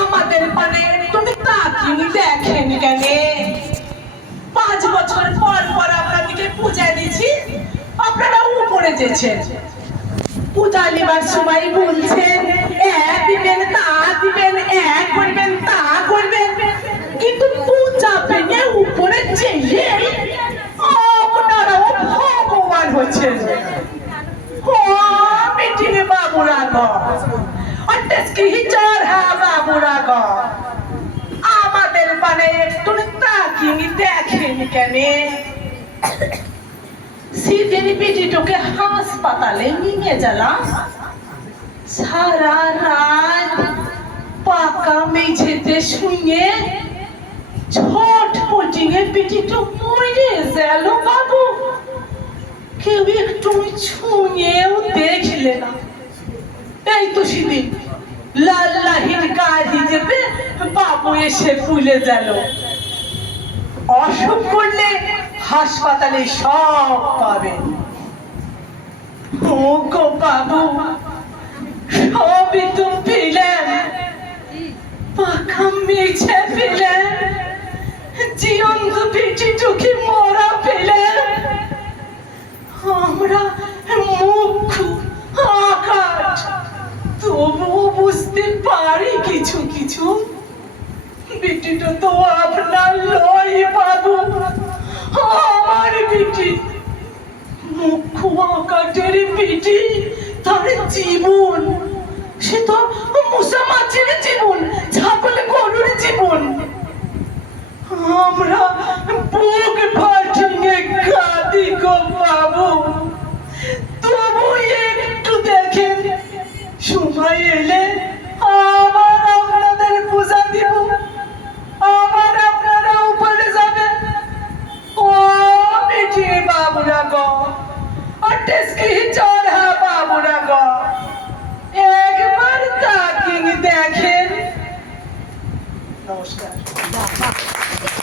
আমাদের মানে তুমি তাকিয়ে দেখেন কেন? 5 বছর পর পর আপনাদেরকে পূজা দিচ্ছি, আপনারা উপরে যেছেন। পূজা নিবার সময় বলছেন দিবেন তা দিবেন, করবেন তা করবেন, কিন্তু পূজা পেয়ে উপরে যেয়ে আপনারাও ভগবান হচ্ছেন। মিটিংয়ে বাবুরা গো, বাবুরা গো, আমাদের মানে একটু তাকিয়ে দেখেন কেন? সেদিন বেটিটাকে হাসপাতালে নিয়ে গেলাম, সারা রাত পাকা মেঝেতে শুয়ে ছটপটিয়ে বেটিটা মরে গেল বাবু। কেউ একটু ছুঁয়েও দেখলে না। এই তো সেদিন লাল্লাহির গাড়ি যেতে বাবু এসে ফুলে গেল। অসুখ করলে হাসপাতালে সব পাবেন। ও গো বাবু, সবই তো পেলেন, পাখা মেঝে পেলেন, জীবন্ত বেটিটুকি মরা পেলেন। আমরা মুখ আকাশ, তবুও বুঝতে পারি কিছু কিছু। বেটিটা তো আপনার লয় বাবু, আমার বেটি। মুখ আকাশের বেটি, তার জীবন সে তো মশা মাছের জীবন, ছাগল গরুর জীবন। আমরা বুক ফাটিয়ে কাঁদি গো বাবু। তবু একটু দেখেন, সময় এলে আবার আপনাদের পূজা দিব, আবার আপনারা উপরে যাবেন। ও বেটি বাবুরা গো, বাবুরা গো, একবার তাকিয়ে দেখেন। নমস্কার।